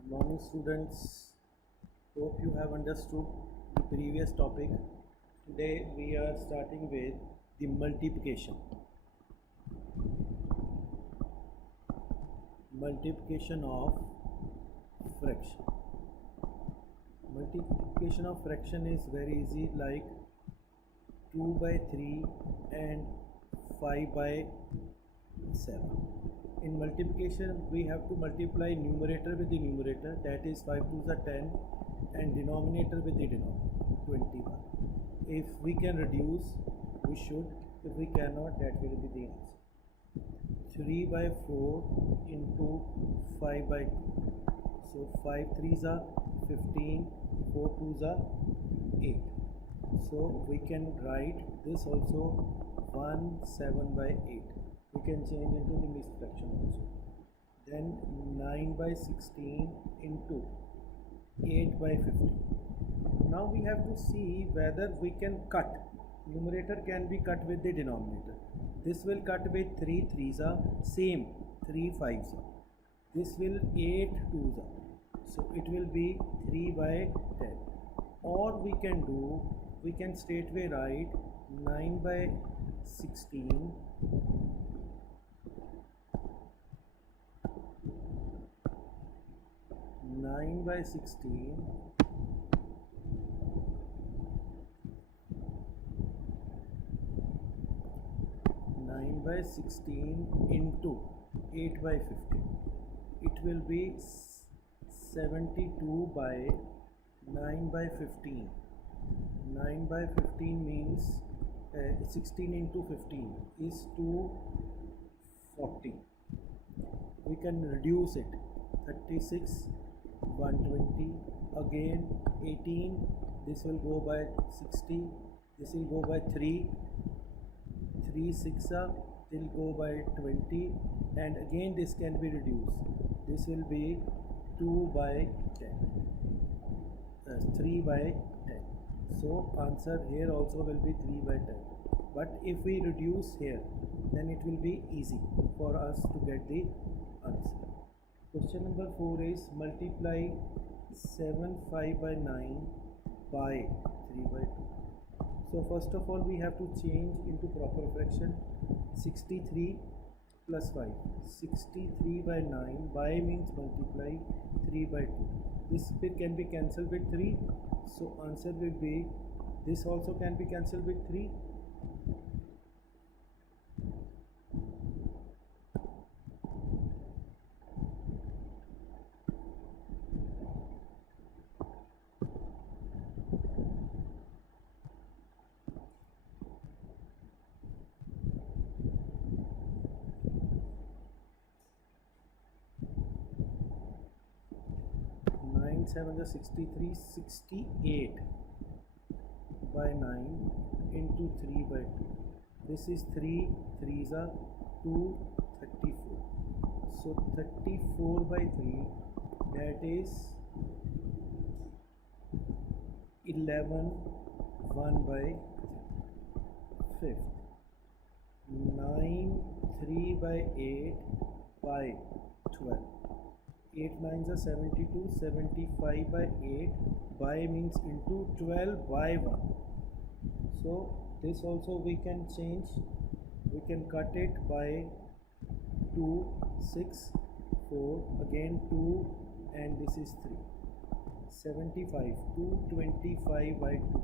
Good morning, students. Hope you have understood the previous topic. Today we are starting with the multiplication. Multiplication of fraction. Multiplication of fraction is very easy, like 2 by 3 and 5 by 7. In multiplication, we have to multiply numerator with the numerator, that is 5 2s are 10, and denominator with the denominator, 21. If we can reduce, we should. If we cannot, that will be the answer. 3 by 4 into 5 by 2. So 5 3s are 15, 4 2s are 8. So we can write this also 1 7 by 8. We can change into the mixed fraction also. Then 9 by 16 into 8 by 15. Now we have to see whether we can cut. Numerator can be cut with the denominator. This will cut with 3 3s are same, 3 5s are. This will 8 2s are. So it will be 3 by 10. Or we can do, we can straightway write 9 by 16 9 by 16 9 by 16 into 8 by 15. It will be 72 by 9 by 15. 9 by 15 means 16 into 15 is 240. We can reduce it. 36 120, again 18, this will go by 60, this will go by 3 6 will go by 20, and again this can be reduced. This will be 2 by 10, 3 by 10. So answer here also will be 3 by 10. But if we reduce here, then it will be easy for us to get the answer. Question number 4 is multiply 7 5 by 9 by 3 by 2. So first of all we have to change into proper fraction. 63 plus 5. 63 by 9 by means multiply 3 by 2. This bit can be cancelled with 3. So answer will be, this also can be cancelled with 3. 7 is 63, 68 by 9 into 3 by 2. This is 3 3s are 2, 34. So 34 by 3, that is 11 1 by 5th. 9 3 by 8 by 12. 8 9s are 72, 75 by 8 by means into 12 by 1. So this also we can change, we can cut it by 2 6 4, again 2, and this is 3. 75 225 by 2,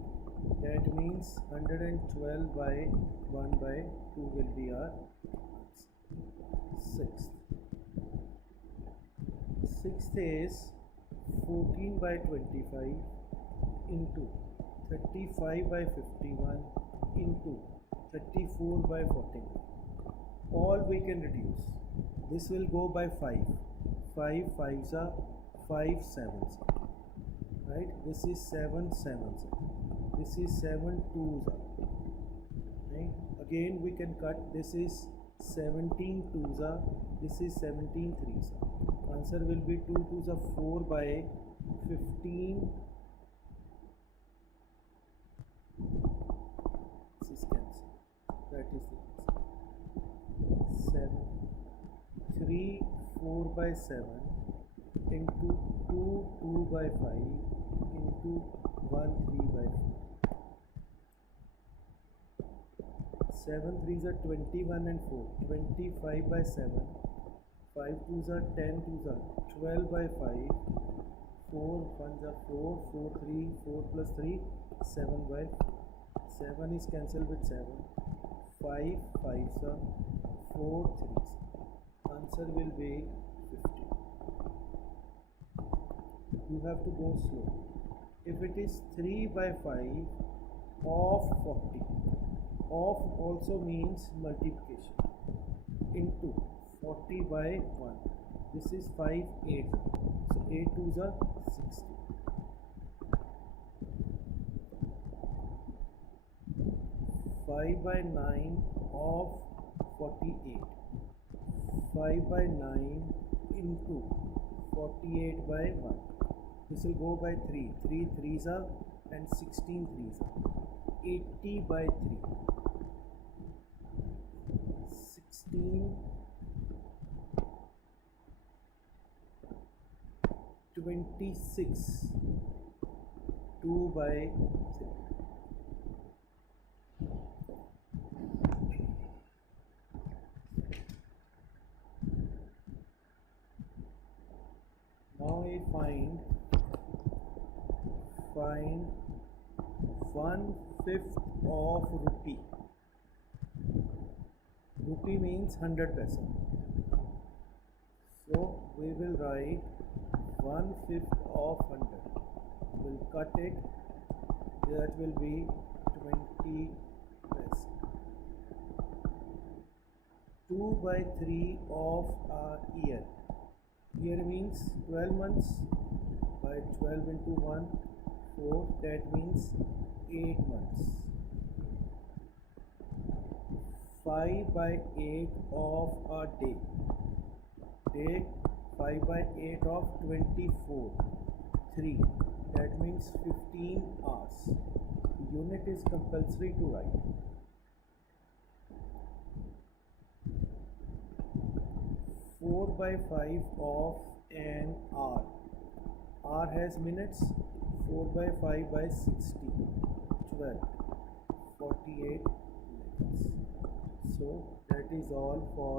that means 112 by 1 by 2 will be our sixth. Sixth is 14 by 25 into 35 by 51 into 34 by 49. All we can reduce. This will go by 5. 5 5s are 5 7s. Right? This is 7 7s. This is 7 2s. Right? Again we can cut. This is 17 2s. This is 17 3s. Answer will be 2 2s are 4 by 15. This is cancelled. That is the answer. 7 3 4 by 7 into 2 2 by 5 into 1 3 by 4. 7 3s are 21 and 4. 25 by 7. 5 2s are 10 2s are 12 by 5. 4 1s are 4. 4 3 4 plus 3 7 by 4. 7 is cancelled with 7. 5 5s are 4 3s. Answer will be 50. You have to go slow. If it is 3 by 5 of 40, of also means multiplication, into 40 by 1. This is 5 8. So 8 2s are 60. 5 by 9 of 48. 5 by 9 into 48 by 1. This will go by 3. 3 3s are and 16 3s are. 80 by 3. 16 26. 2 by 3. Now I find 1/5 of rupee. Rupee means 100 paisa. So we will write 1/5 of 100. We'll cut it. That will be 20 paisa. 2 by 3 of a year. Year means 12 months. By 12 into 1 4, that means 8 months. 5 by 8 of a day. Day 5 by 8 of 24. 3, that means 15 hours. Unit is compulsory to write. 4 by 5 of an hour. Hour has minutes. 4 by 5 by 60. 12. 48 minutes. So that is all for